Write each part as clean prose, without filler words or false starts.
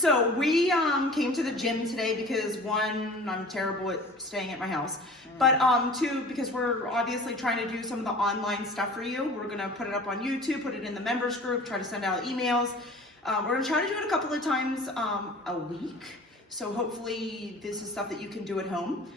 So we came to the gym today because one, I'm terrible at staying at my house, but two, because we're obviously trying to do some of the online stuff for you. We're gonna put it up on YouTube, put it in the members group, try to send out emails. We're gonna try to do it a couple of times a week. So hopefully this is stuff that you can do at home.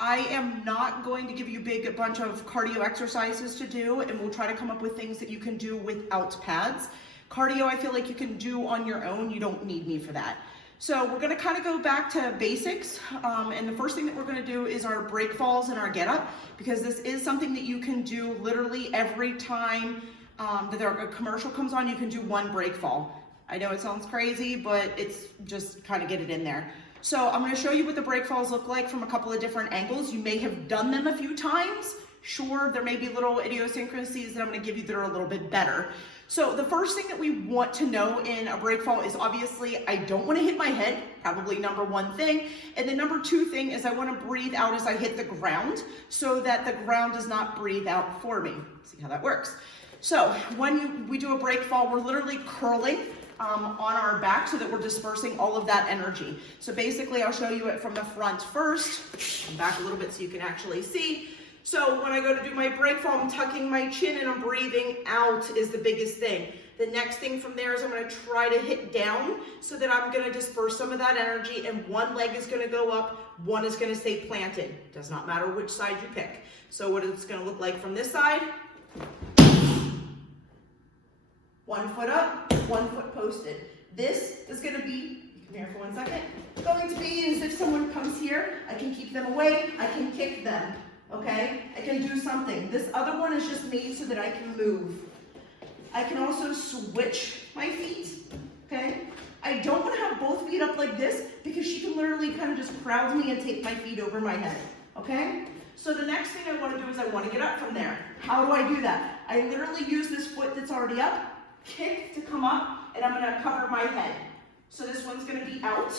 I am not going to give you a bunch of cardio exercises to do, and we'll try to come up with things that you can do without pads. Cardio, I feel like you can do on your own. You don't need me for that. So we're gonna kind of go back to basics. And the first thing that we're gonna do is our break falls and our get up, because this is something that you can do literally every time that a commercial comes on. You can do one break fall. I know it sounds crazy, but it's just kind of get it in there. So I'm gonna show you what the break falls look like from a couple of different angles. You may have done them a few times. Sure, there may be little idiosyncrasies that I'm gonna give you that are a little bit better. So the first thing that we want to know in a break fall is obviously I don't want to hit my head, probably number one thing. And the number two thing is I want to breathe out as I hit the ground so that the ground does not breathe out for me. See how that works. So when we do a break fall, we're literally curling on our back so that we're dispersing all of that energy. So basically I'll show you it from the front first, and back a little bit so you can actually see. So when I go to do my break fall, I'm tucking my chin and I'm breathing out is the biggest thing. The next thing from there is I'm gonna try to hit down so that I'm gonna disperse some of that energy, and one leg is gonna go up, one is gonna stay planted. Does not matter which side you pick. So what it's gonna look like from this side, 1 foot up, 1 foot posted. This is gonna be, come here for 1 second, going to be as if someone comes here, I can keep them away, I can kick them. Okay, I can do something. This other one is just made so that I can move. I can also switch my feet, okay? I don't want to have both feet up like this because she can literally kind of just crowd me and take my feet over my head, okay? So the next thing I want to do is I want to get up from there. How do I do that? I literally use this foot that's already up, kick to come up, and I'm going to cover my head. So this one's going to be out,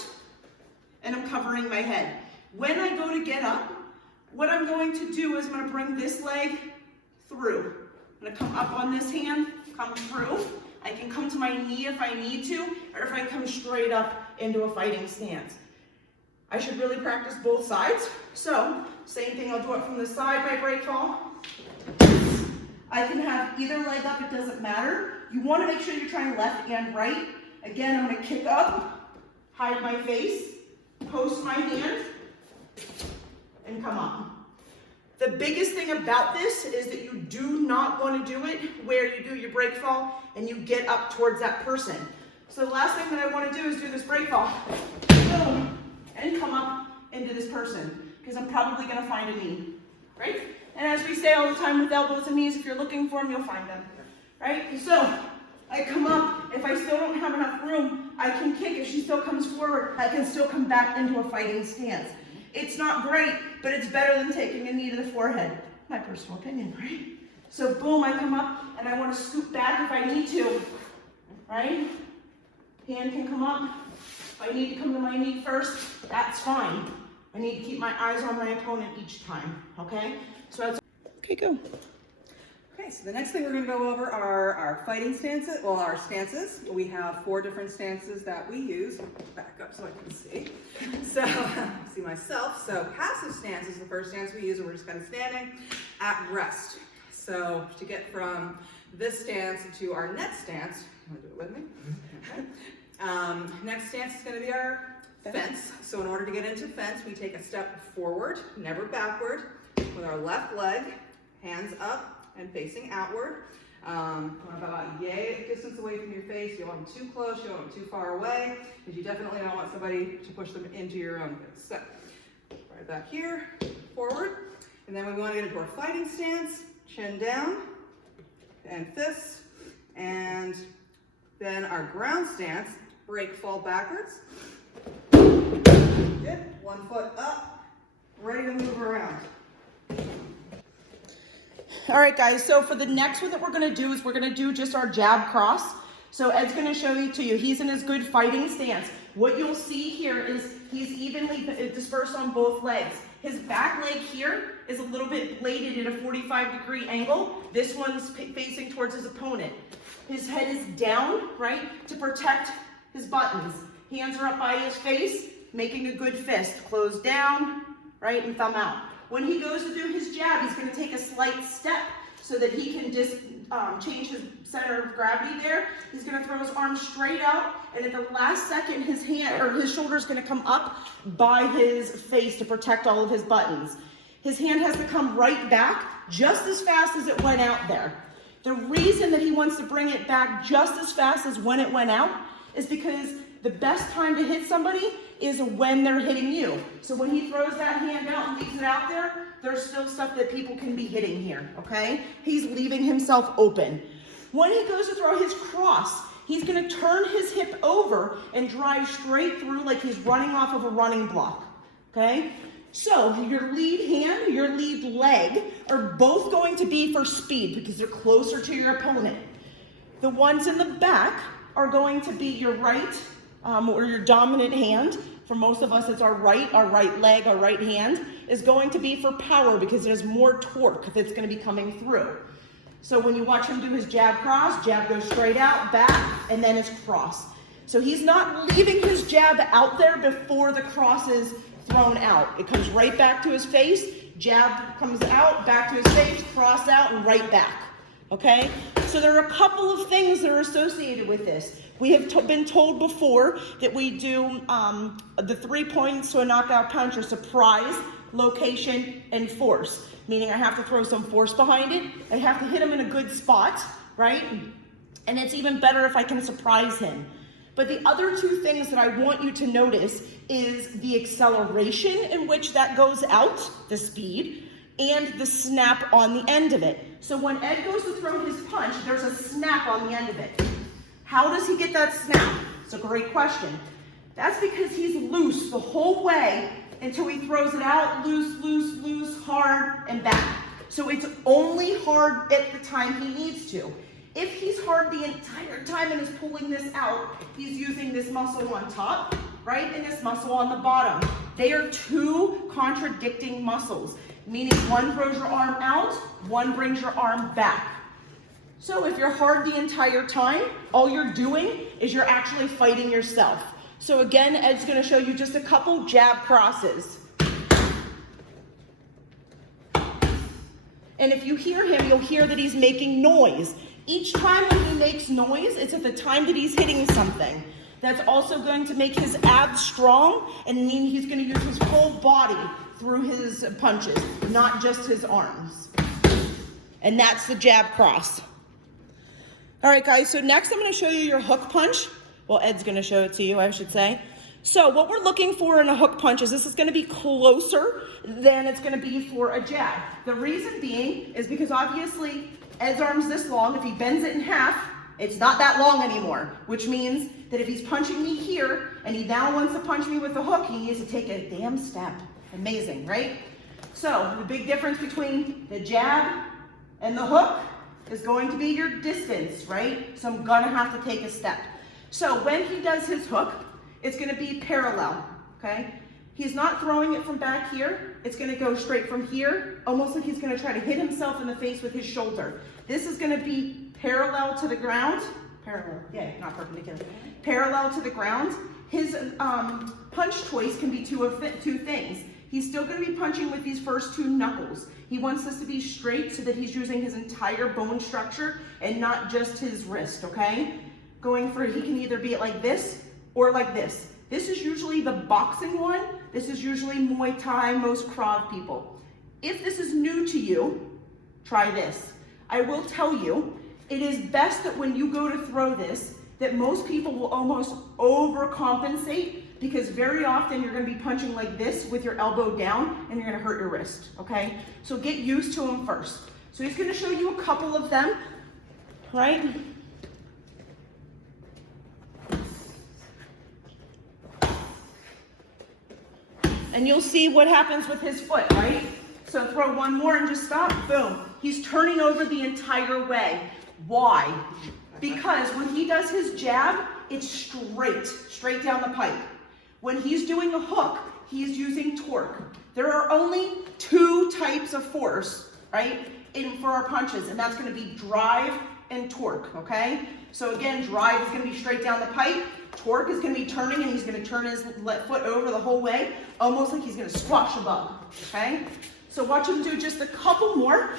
and I'm covering my head. When I go to get up, what I'm going to do is I'm going to bring this leg through. I'm going to come up on this hand, come through. I can come to my knee if I need to, or if I come straight up into a fighting stance. I should really practice both sides. So, same thing, I'll do it from the side, my break fall. I can have either leg up, it doesn't matter. You want to make sure you're trying left and right. Again, I'm going to kick up, hide my face, post my hand, and come up. The biggest thing about this is that you do not want to do it where you do your break fall and you get up towards that person. So the last thing that I want to do is do this break fall, boom, and come up into this person, because I'm probably going to find a knee, right? And as we say all the time with elbows and knees, if you're looking for them, you'll find them, right? So I come up. If I still don't have enough room, I can kick. If she still comes forward, I can still come back into a fighting stance. It's not great, but it's better than taking a knee to the forehead. My personal opinion, right? So boom, I come up and I want to scoop back if I need to, right? Hand can come up. If I need to come to my knee first, that's fine. I need to keep my eyes on my opponent each time, okay? So that's, okay, go. Okay, so the next thing we're going to go over are our fighting stances, well, our stances. We have 4 different stances that we use. Back up so I can see. So, see myself. So, passive stance is the first stance we use, and we're just kind of standing at rest. So, to get from this stance to our next stance, you want to do it with me? Okay. Next stance is going to be our fence. So, in order to get into fence, we take a step forward, never backward, with our left leg, hands up, and facing outward. About yay distance away from your face. You don't want them too close, you don't want them too far away, because you definitely don't want somebody to push them into your own face. So, right back here, forward. And then we want to get into our fighting stance, chin down, and fists. And then our ground stance, break, fall backwards. Good, 1 foot up, ready to move around. All right, guys, so for the next one that we're going to do is we're going to do just our jab cross. So Ed's going to show you to you. He's in his good fighting stance. What you'll see here is he's evenly dispersed on both legs. His back leg here is a little bit bladed at a 45-degree angle. This one's facing towards his opponent. His head is down, right, to protect his buttons. Hands are up by his face, making a good fist. Close down, right, and thumb out. When he goes to do his jab, he's going to take a slight step so that he can just change his center of gravity there. He's going to throw his arm straight out, and at the last second, his hand or his shoulder is going to come up by his face to protect all of his buttons. His hand has to come right back just as fast as it went out there. The reason that he wants to bring it back just as fast as when it went out is because the best time to hit somebody is when they're hitting you. So when he throws that hand out and leaves it out there, there's still stuff that people can be hitting here, okay? He's leaving himself open. When he goes to throw his cross, he's gonna turn his hip over and drive straight through like he's running off of a running block, okay? So your lead hand, your lead leg are both going to be for speed because they're closer to your opponent. The ones in the back are going to be your right or your dominant hand. For most of us, it's our right leg, our right hand is going to be for power because there's more torque that's going to be coming through. So when you watch him do his jab cross, jab goes straight out, back, and then his cross. So he's not leaving his jab out there before the cross is thrown out. It comes right back to his face, jab comes out, back to his face, cross out, and right back. Okay? So there are a couple of things that are associated with this. We have been told before that we do the 3 points to a knockout punch are surprise, location, and force. Meaning I have to throw some force behind it. I have to hit him in a good spot, right? And it's even better if I can surprise him. But the other two things that I want you to notice is the acceleration in which that goes out, the speed, and the snap on the end of it. So when Ed goes to throw his punch, there's a snap on the end of it. How does he get that snap? It's a great question. That's because he's loose the whole way until he throws it out, loose, loose, loose, hard, and back. So it's only hard at the time he needs to. If he's hard the entire time and is pulling this out, he's using this muscle on top, right, and this muscle on the bottom. They are two contradicting muscles, meaning one throws your arm out, one brings your arm back. So if you're hard the entire time, all you're doing is you're actually fighting yourself. So again, Ed's going to show you just a couple jab crosses. And if you hear him, you'll hear that he's making noise. Each time when he makes noise, it's at the time that he's hitting something. That's also going to make his abs strong and mean he's going to use his whole body through his punches, not just his arms. And that's the jab cross. All right, guys, so next I'm going to show you your hook punch. Well, Ed's going to show it to you, I should say. So what we're looking for in a hook punch is this is going to be closer than it's going to be for a jab. The reason being is because obviously Ed's arm's this long. If he bends it in half, it's not that long anymore, which means that if he's punching me here and he now wants to punch me with the hook, he needs to take a damn step. Amazing, right? So the big difference between the jab and the hook is going to be your distance, right? So I'm gonna have to take a step. So when he does his hook, it's gonna be parallel, okay? He's not throwing it from back here. It's gonna go straight from here, almost like he's gonna try to hit himself in the face with his shoulder. This is gonna be parallel to the ground. Parallel, yeah, not perpendicular. Parallel to the ground. His punch choice can be two things. He's still gonna be punching with these first two knuckles. He wants this to be straight so that he's using his entire bone structure and not just his wrist, okay? He can either be like this or like this. This is usually the boxing one. This is usually Muay Thai, most Krav people. If this is new to you, try this. I will tell you, it is best that when you go to throw this, that most people will almost overcompensate because very often you're gonna be punching like this with your elbow down and you're gonna hurt your wrist, okay? So get used to them first. So he's gonna show you a couple of them, right? And you'll see what happens with his foot, right? So throw one more and just stop, boom. He's turning over the entire way. Why? Because when he does his jab, it's straight down the pipe. When he's doing a hook, he's using torque. There are only two types of force, right, for our punches, and that's gonna be drive and torque, okay? So again, drive is gonna be straight down the pipe. Torque is gonna be turning and he's gonna turn his left foot over the whole way, almost like he's gonna squash a bug, okay? So watch him do just a couple more.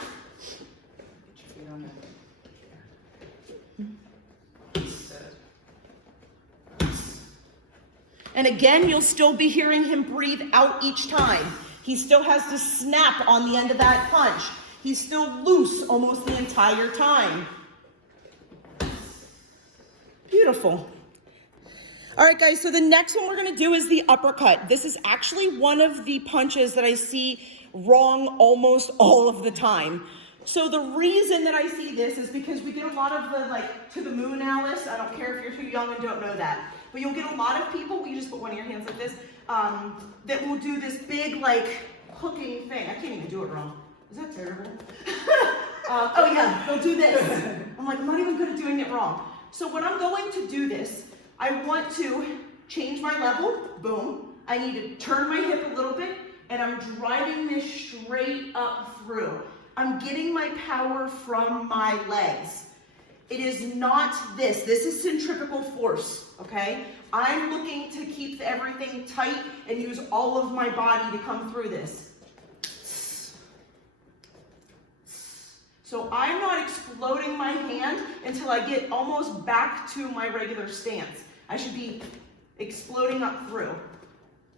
And again, you'll still be hearing him breathe out each time. He still has to snap on the end of that punch. He's still loose almost the entire time. Beautiful. All right, guys, so the next one we're gonna do is the uppercut. This is actually one of the punches that I see wrong almost all of the time. So the reason that I see this is because we get a lot of the like to the moon Alice. I don't care if you're too young and don't know that. But you'll get a lot of people, will you just put one of your hands like this, that will do this big like hooking thing. I can't even do it wrong. Is that terrible? Oh yeah, they'll do this. I'm like, I'm not even good at doing it wrong. So when I'm going to do this, I want to change my level, boom. I need to turn my hip a little bit, and I'm driving this straight up through. I'm getting my power from my legs. It is not this. This is centrifugal force, okay? I'm looking to keep everything tight and use all of my body to come through this. So I'm not exploding my hand until I get almost back to my regular stance. I should be exploding up through.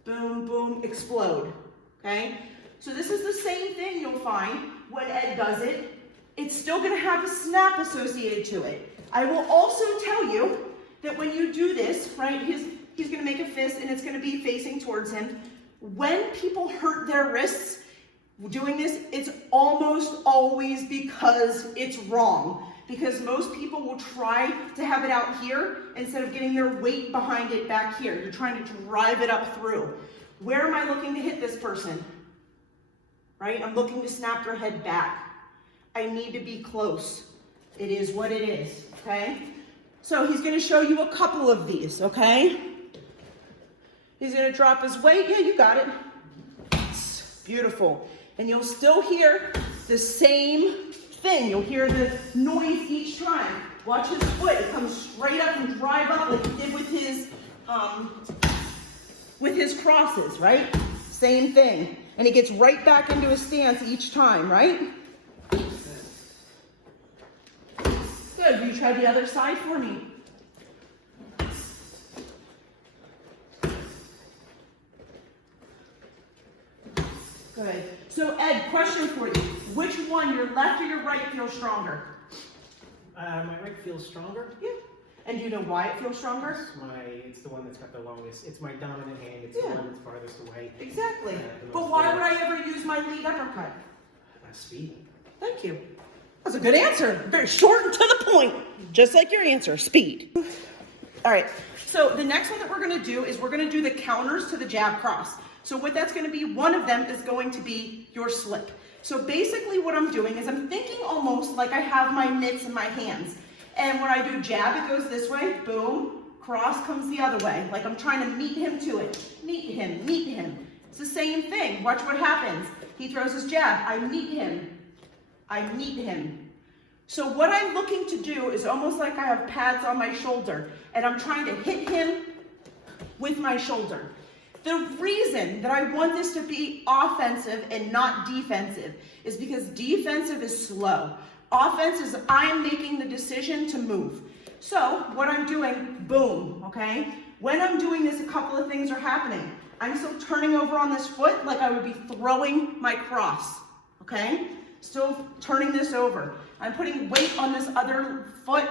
Boom, boom, explode, okay? So this is the same thing you'll find when Ed does it. It's still gonna have a snap associated to it. I will also tell you that when you do this, right, he's gonna make a fist and it's gonna be facing towards him. When people hurt their wrists doing this, it's almost always because it's wrong. Because most people will try to have it out here instead of getting their weight behind it back here. You're trying to drive it up through. Where am I looking to hit this person? Right, I'm looking to snap their head back. I need to be close. It is what it is, okay? So he's gonna show you a couple of these, okay? He's gonna drop his weight. Yeah, you got it. Beautiful. And you'll still hear the same thing. You'll hear the noise each time. Watch his foot. It comes straight up and drive up like he did with his crosses, right? Same thing. And he gets right back into his stance each time, right? Good. You try the other side for me. Good. So Ed, question for you. Which one, your left or your right, feels stronger? My right feels stronger. Yeah. And do you know why it feels stronger? It's the one that's got the longest. It's my dominant hand. It's Yeah. the one that's farthest away. Exactly. The But most why forward. would I ever use my lead uppercut? Speed. Thank you. That's a good answer. Very short and to the point. Just like your answer, speed. All right. So the next one that we're going to do is we're going to do the counters to the jab cross. So what that's going to be, one of them is going to be your slip. So basically what I'm doing is I'm thinking almost like I have my mitts in my hands. And when I do jab, it goes this way, boom, cross comes the other way. Like I'm trying to meet him to it. Meet him, meet him. It's the same thing. Watch what happens. He throws his jab. I meet him. I meet him. So what I'm looking to do is almost like I have pads on my shoulder and I'm trying to hit him with my shoulder. The reason that I want this to be offensive and not defensive is because defensive is slow. Offense is I'm making the decision to move. So what I'm doing, boom, okay? When I'm doing this, a couple of things are happening. I'm still turning over on this foot like I would be throwing my cross, okay? Still turning this over. I'm putting weight on this other foot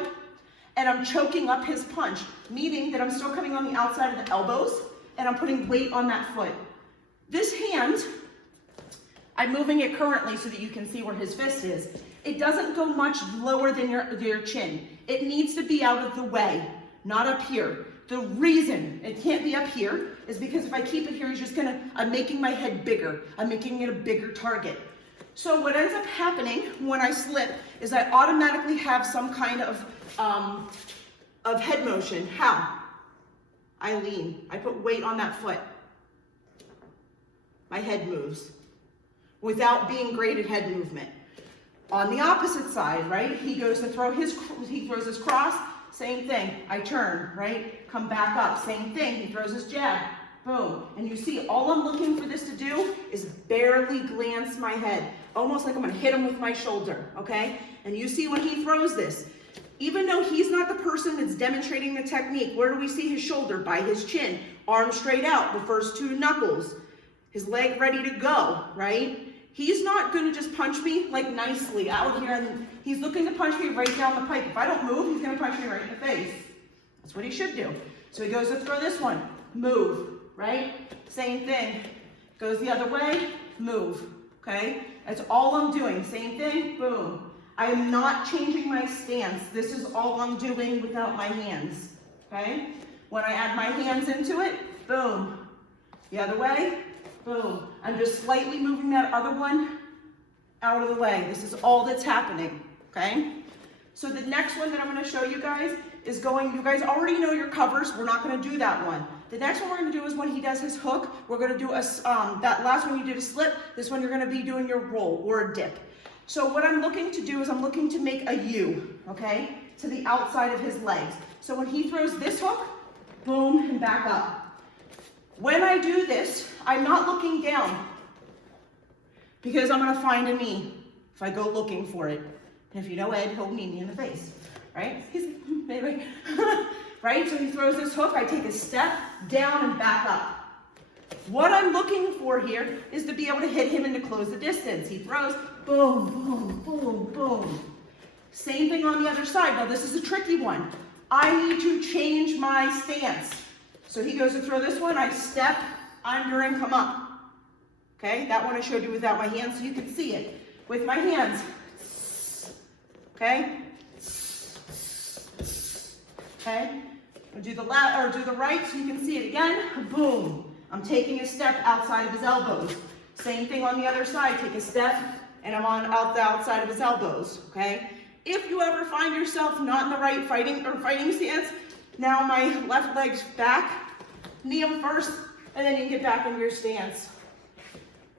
and I'm choking up his punch, meaning that I'm still coming on the outside of the elbows and I'm putting weight on that foot. This hand, I'm moving it currently so that you can see where his fist is. It doesn't go much lower than your chin. It needs to be out of the way, not up here. The reason it can't be up here is because if I keep it here, I'm making my head bigger. I'm making it a bigger target. So what ends up happening when I slip is I automatically have some kind of head motion. How? I lean. I put weight on that foot. My head moves without being great at head movement. On the opposite side, right? He goes to throw he throws his cross. same thing. I turn, right? Come back up, same thing. He throws his jab, boom. And you see, all I'm looking for this to do is barely glance my head, almost like I'm gonna hit him with my shoulder, okay? And you see when he throws this, even though he's not the person that's demonstrating the technique, where do we see his shoulder? By his chin, arm straight out, the first two knuckles, his leg ready to go, right? He's not gonna just punch me like nicely out here, and he's looking to punch me right down the pipe. If I don't move, he's gonna punch me right in the face. That's what he should do. So he goes to throw this one, move, right? Same thing, goes the other way, move, okay? That's all I'm doing, same thing, boom. I am not changing my stance. This is all I'm doing without my hands, okay? When I add my hands into it, boom. The other way, boom. I'm just slightly moving that other one out of the way. This is all that's happening, okay? So the next one that I'm gonna show you guys is you guys already know your covers. We're not gonna do that one. The next one we're gonna do is when he does his hook. We're gonna do that last one you did a slip. This one you're gonna be doing your roll or a dip. So what I'm looking to do is I'm looking to make a U, okay, to the outside of his legs. So when he throws this hook, boom, and back up. When I do this, I'm not looking down because I'm gonna find a knee if I go looking for it. And if you know Ed, he'll knee me in the face, right? Maybe. Right, so he throws this hook, I take a step down and back up. What I'm looking for here is to be able to hit him and to close the distance. He throws, boom, boom, boom, boom. Same thing on the other side. Now this is a tricky one. I need to change my stance. So he goes to throw this one, I step under and come up. Okay, that one I showed you without my hands so you can see it. With my hands, okay? Okay, I'll do the left or do the right so you can see it again, boom. I'm taking a step outside of his elbows. Same thing on the other side, take a step and I'm out the outside of his elbows, okay? If you ever find yourself not in the right fighting stance, now my left leg's back, knee him first, and then you can get back into your stance.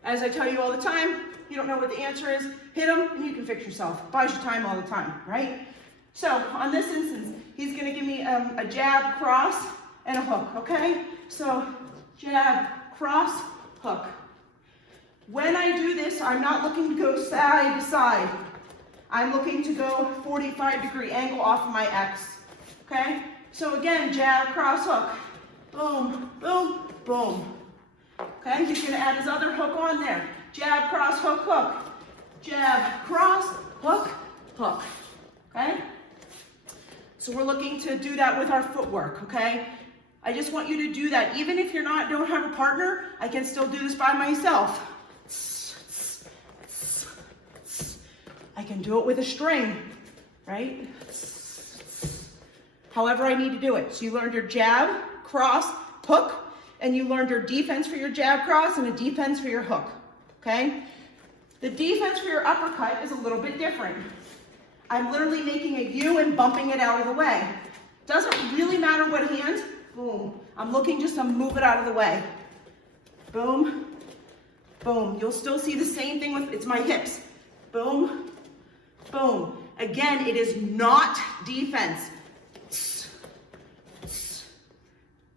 As I tell you all the time, you don't know what the answer is, hit him and you can fix yourself. Buys you time all the time, right? So on this instance, he's gonna give me a jab, cross, and a hook, okay? So jab, cross, hook. When I do this, I'm not looking to go side to side. I'm looking to go 45-degree angle off of my X, okay? So again, jab, cross, hook. Boom, boom, boom. Okay, he's gonna add his other hook on there. Jab, cross, hook, hook. Jab, cross, hook, hook. Okay? So we're looking to do that with our footwork, okay? I just want you to do that. Even if don't have a partner, I can still do this by myself. I can do it with a string, right? However I need to do it. So you learned your jab, cross, hook, and you learned your defense for your jab, cross, and a defense for your hook, okay? The defense for your uppercut is a little bit different. I'm literally making a U and bumping it out of the way. Doesn't really matter what hand, boom. I'm looking just to move it out of the way. Boom, boom. You'll still see the same thing it's my hips. Boom, boom. Again, it is not defense.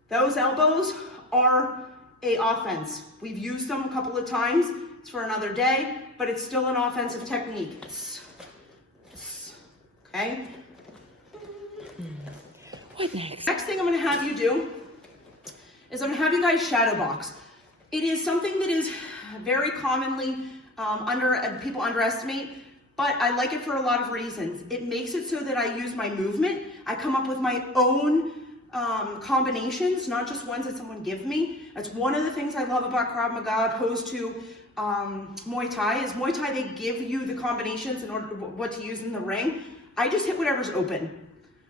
Those elbows are an offense. We've used them a couple of times. It's for another day, but it's still an offensive technique. Okay? What next? Next thing I'm gonna have you do is I'm gonna have you guys shadow box. It is something that is very commonly people underestimate, but I like it for a lot of reasons. It makes it so that I use my movement. I come up with my own combinations, not just ones that someone gives me. That's one of the things I love about Krav Maga opposed to Muay Thai is Muay Thai, they give you the combinations in order what to use in the ring. I just hit whatever's open.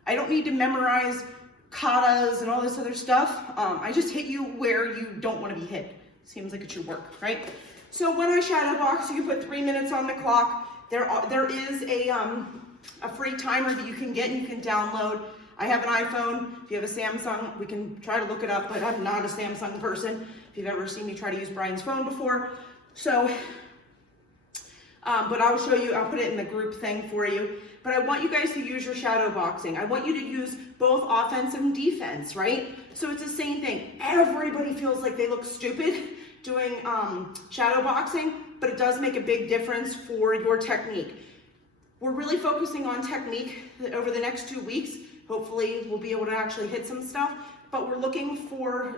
I don't need to memorize katas and all this other stuff. I just hit you where you don't want to be hit. Seems like it should work, right? So when I shadow box, you can put 3 minutes on the clock. There is a free timer that you can get and you can download. I have an iPhone. If you have a Samsung, we can try to look it up, but I'm not a Samsung person. If you've ever seen me try to use Brian's phone before. So but I'll show you, I'll put it in the group thing for you. But I want you guys to use your shadow boxing. I want you to use both offense and defense, right? So it's the same thing. Everybody feels like they look stupid doing shadow boxing, but it does make a big difference for your technique. We're really focusing on technique over the next 2 weeks. Hopefully we'll be able to actually hit some stuff, but we're looking for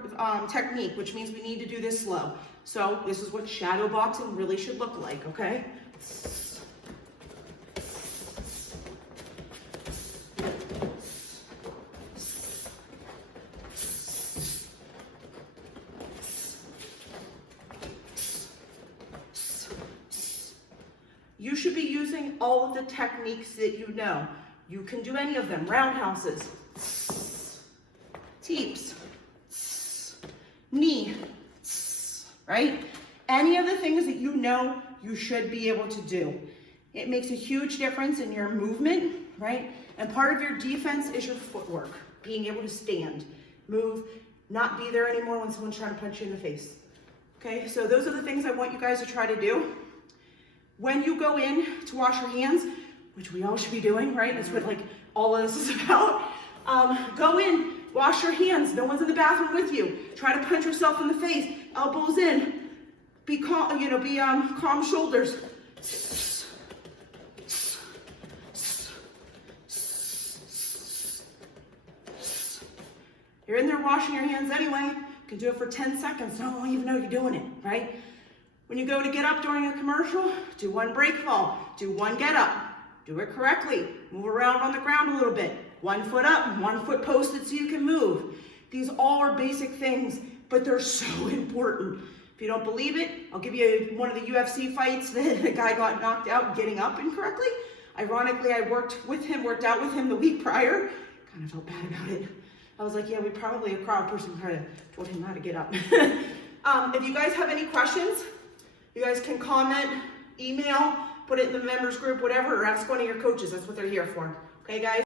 technique, which means we need to do this slow. So this is what shadow boxing really should look like, okay? You should be using all of the techniques that you know. You can do any of them. Roundhouses, teeps, knee, right? Any of the things that you know you should be able to do. It makes a huge difference in your movement, right? And part of your defense is your footwork, being able to stand, move, not be there anymore when someone's trying to punch you in the face. Okay, so those are the things I want you guys to try to do. When you go in to wash your hands, which we all should be doing, right? That's what like all of this is about. Go in, wash your hands. No one's in the bathroom with you. Try to punch yourself in the face. Elbows in. Be calm, calm shoulders. You're in there washing your hands anyway. You can do it for 10 seconds. No one will even know you're doing it, right? When you go to get up during a commercial, do one break fall, do one get up, do it correctly, move around on the ground a little bit, 1 foot up, 1 foot posted so you can move. These all are basic things, but they're so important. If you don't believe it, I'll give you one of the UFC fights that the guy got knocked out getting up incorrectly. Ironically, I worked out with him the week prior. Kind of felt bad about it. I was like, yeah, we probably a crowd person kind of told him how to get up. If you guys have any questions, you guys can comment, email, put it in the members group, whatever, or ask one of your coaches. That's what they're here for. Okay, guys?